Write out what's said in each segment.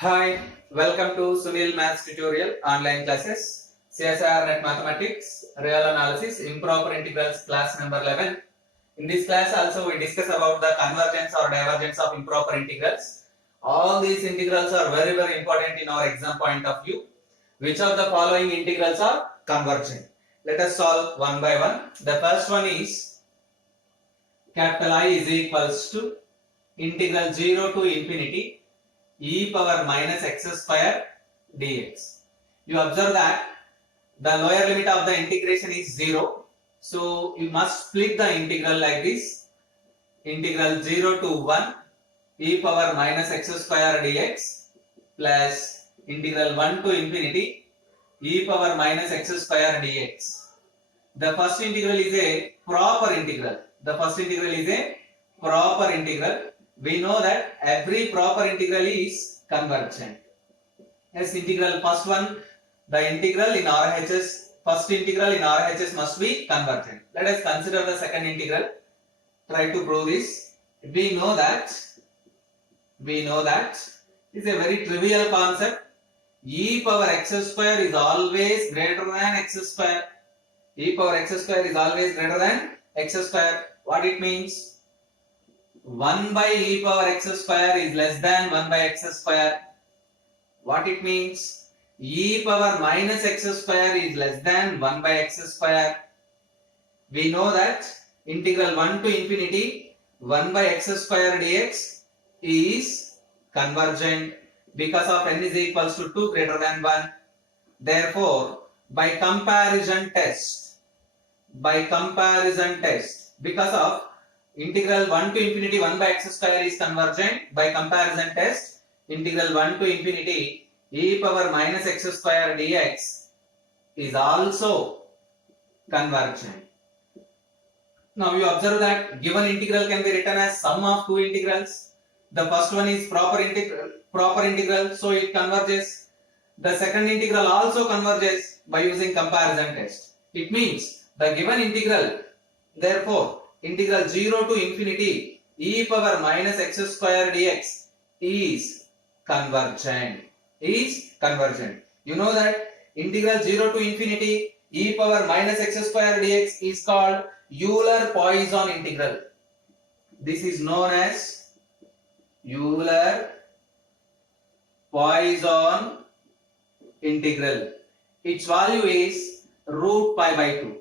Hi, welcome to Sunil Maths Tutorial online classes. CSR Net Mathematics, Real Analysis, Improper Integrals class number 11. In this class also we discuss about the convergence or divergence of improper integrals. All these integrals are very important in our exam point of view. Which of the following integrals are convergent? Let us solve one by one. The first one is capital I is equals to integral 0 to infinity e power minus x square dx. You observe that the lower limit of the integration is 0. So you must split the integral like this. Integral 0 to 1 e power minus x square dx plus integral 1 to infinity e power minus x square dx. The first integral is a proper integral. We know that every proper integral is convergent. As integral first one, the integral in RHS, first integral in RHS must be convergent. Let us consider the second integral. Try to prove this. We know that it's a very trivial concept. E power x square is always greater than x square. E power x square is always greater than x square. What it means? 1 by e power x square is less than 1 by x square. What it means? E power minus x square is less than 1 by x square. We know that integral 1 to infinity 1 by x square dx is convergent because of n is equals to 2 greater than 1. Therefore, by comparison test, because of integral 1 to infinity 1 by x square is convergent, by comparison test, integral 1 to infinity e power minus x square dx is also convergent. Now you observe that given integral can be written as sum of two integrals. The first one is proper integral, so it converges. The second integral also converges by using comparison test. It means the given integral, therefore integral 0 to infinity e power minus x square dx is convergent. You know that integral 0 to infinity e power minus x square dx is called Euler-Poisson integral. This is known as Euler-Poisson integral. Its value is root pi by 2.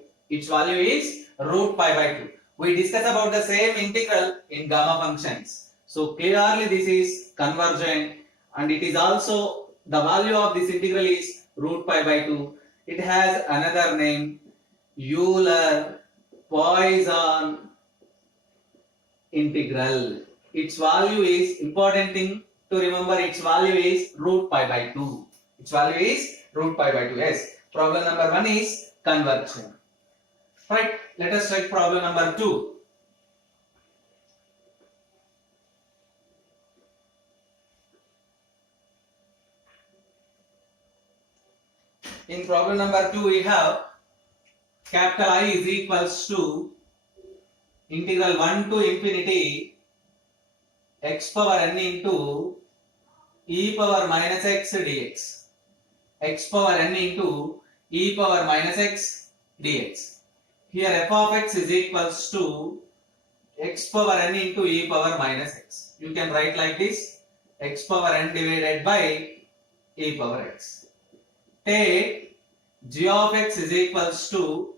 We discuss about the same integral in gamma functions. So clearly this is convergent, and it is also the value of this integral is root pi by 2. It has another name, Euler-Poisson integral. Its value is, important thing to remember, its value is root pi by 2. Yes. Problem number 1 is convergent. Right, let us check problem number 2. In problem number 2 we have capital I is equals to integral 1 to infinity x power n into e power minus x dx. Here f of x is equals to x power n into e power minus x. You can write like this, x power n divided by e power x. Take g of x is equals to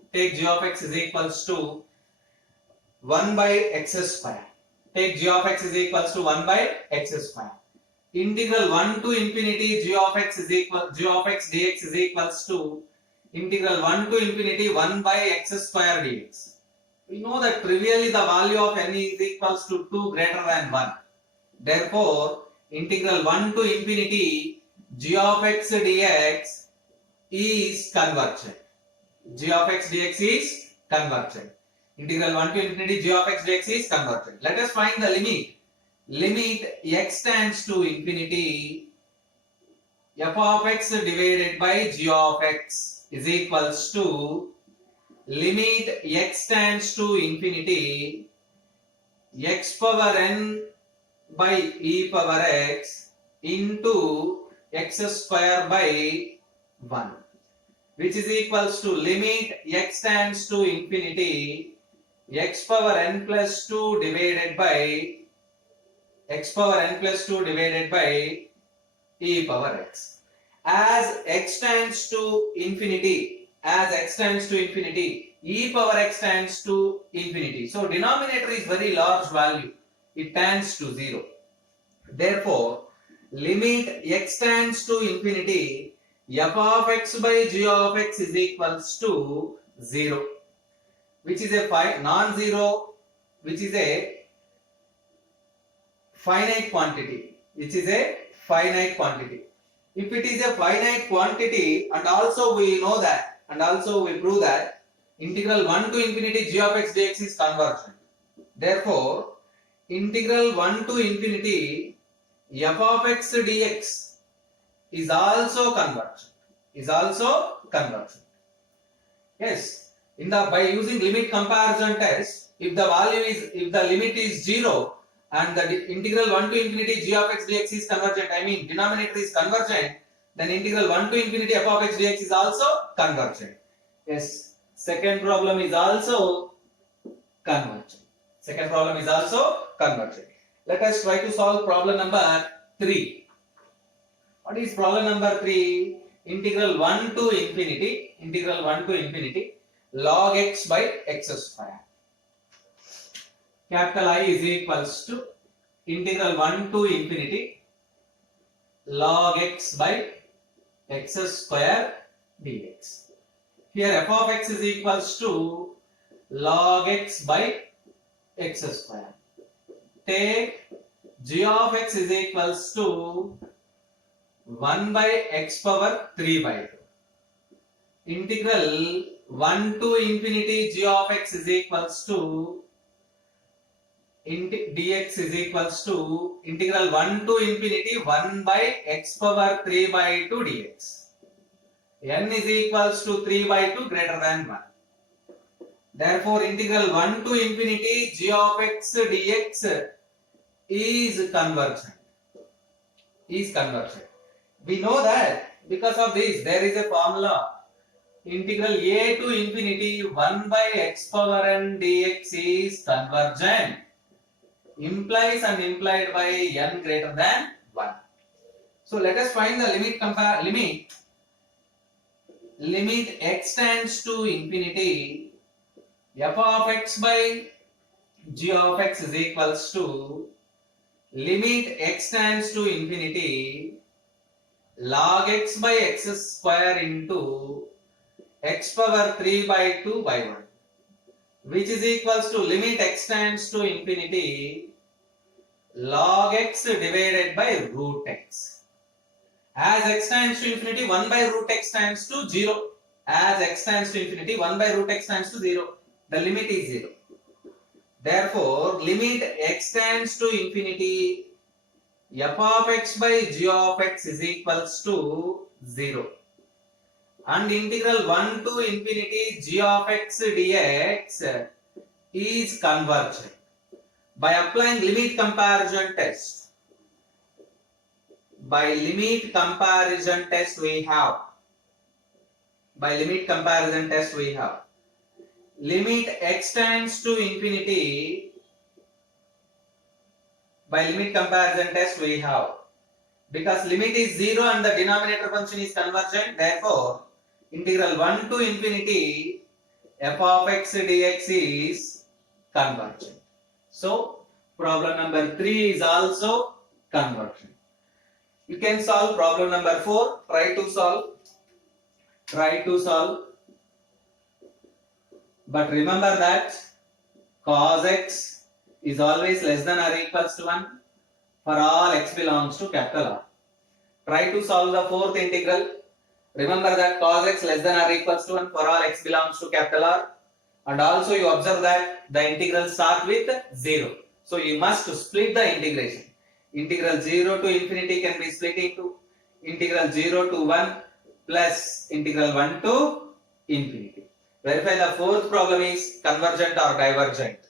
1 by x square. Integral 1 to infinity g of x dx is equals to integral 1 to infinity 1 by x square dx. We know that trivially the value of n is equals to 2 greater than 1. Therefore, integral 1 to infinity g of x dx is convergent. Integral 1 to infinity g of x dx is convergent. Let us find the limit. Limit x tends to infinity, f of x divided by g of x is equals to limit x tends to infinity, x power n by e power x into x square by 1, which is equals to limit x tends to infinity x power n plus 2 divided by e power x. As x tends to infinity, e power x tends to infinity. So denominator is very large value. It tends to 0. Therefore, limit x tends to infinity, f of x by g of x is equals to 0, which is a non-zero, which is a finite quantity. If it is a finite quantity, and also we know that, and also we prove that integral 1 to infinity g of x dx is convergent. Therefore, integral 1 to infinity f of x dx is also convergent. Yes, by using limit comparison test, if the limit is 0 and the integral 1 to infinity g of x dx is convergent, I mean denominator is convergent, then integral 1 to infinity f of x dx is also convergent. Yes, second problem is also convergent. Let us try to solve problem number 3. What is problem number 3? Integral 1 to infinity log x by x square. Capital I is equals to integral 1 to infinity log x by x square dx. Here f of x is equals to log x by x square. Take g of x is equals to 1 by x power 3 by 2. Integral 1 to infinity g of x is equals to dx is equals to integral 1 to infinity 1 by x power 3 by 2 dx. N is equals to 3 by 2 greater than 1. Therefore, integral 1 to infinity g of x dx is convergent. We know that because of this there is a formula. Integral a to infinity 1 by x power n dx is convergent. Implies and implied by n greater than 1. So let us find the limit x tends to infinity, f of x by g of x is equals to limit x tends to infinity log x by x square into x power 3 by 2 by 1, which is equals to limit x tends to infinity log x divided by root x. As x tends to infinity, 1 by root x tends to 0. As x tends to infinity, 1 by root x tends to 0. The limit is 0. Therefore, limit x tends to infinity, f of x by g of x is equals to 0. And integral 1 to infinity g of x dx is convergent. By applying limit comparison test, we have limit x tends to infinity. By limit comparison test we have, because limit is 0 and the denominator function is convergent, therefore integral 1 to infinity f of x dx is convergent. So problem number 3 is also convergent. You can solve problem number 4. Try to solve. But remember that cos x is always less than or equals to 1 for all x belongs to capital R. Try to solve the fourth integral. Remember that cos x less than or equals to 1 for all x belongs to capital R. And also you observe that the integral start with 0. So you must split the integration. Integral 0 to infinity can be split into integral 0 to 1 plus integral 1 to infinity. Verify the fourth problem is convergent or divergent.